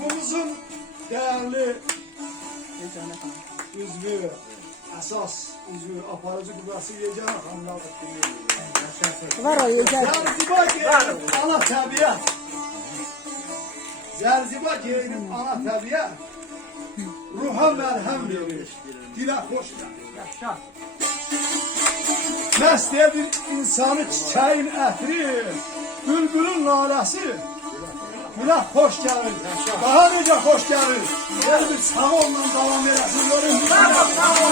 Grubumuzun değerli üzvü, əsas üzvü, aparıcı qüvvəsi Yeganə xanımlar var o Yeganə. Zərziba geyinib ana təbiət. Zərziba geyinib ana təbiət. Ruha mərhəm verir, dilə xoş gəlir. Yaşa. Məst edir insanı çiçəyin ətri, bülbülün naləsi. Dilə xoş gəlir. Daha necə xoş gəlir. Gəl bir sağ ondan davam eləsin. Görün. Sağ ol.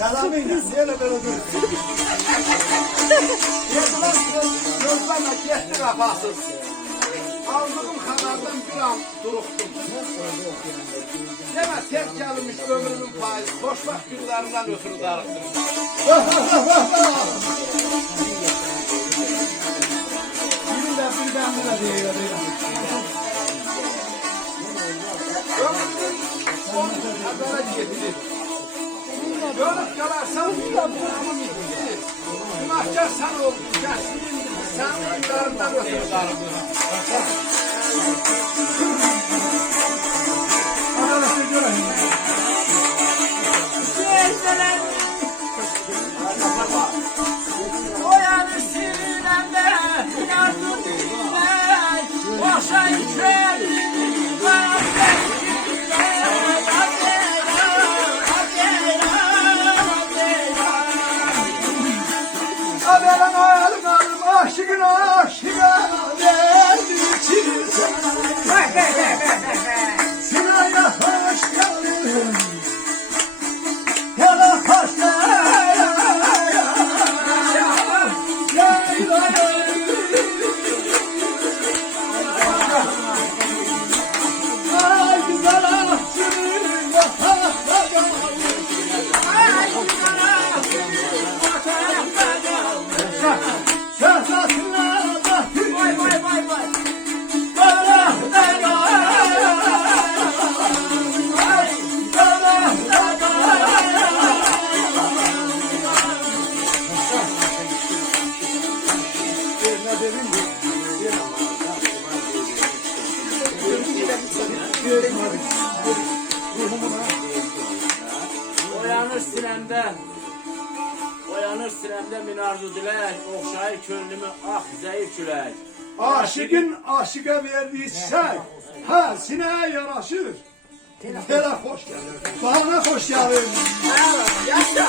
Selamıyla, neyle böyle dur? Yediler gözlerle geçti vefasız. Aldığım kadardan bir an duruktum. Deme tek gelmiş ömrümün payı, boşbak günlerinden ötürü darıktım. Birinden bir de diyor. Ömrümün son habere getirdi. Dönüp kalarsan günahkar sen oldun, geçtiğin sen yıllarından ötürü darıldın. Oyanır sinemde, yardım dinler, boşayın kendini, Aşkına verdi çirsen. Sinaya hoş geldin. Yana hoş ay güzel aşkın vatandaşım. Oyanır sinemde min arzu dilek, okşayır könlümü ah zayıf külek. Aşıkın aşıka verdiği çiçek, ha sineye yaraşır. Tela hoş geldin. Bana hoş geldin. Yaşa.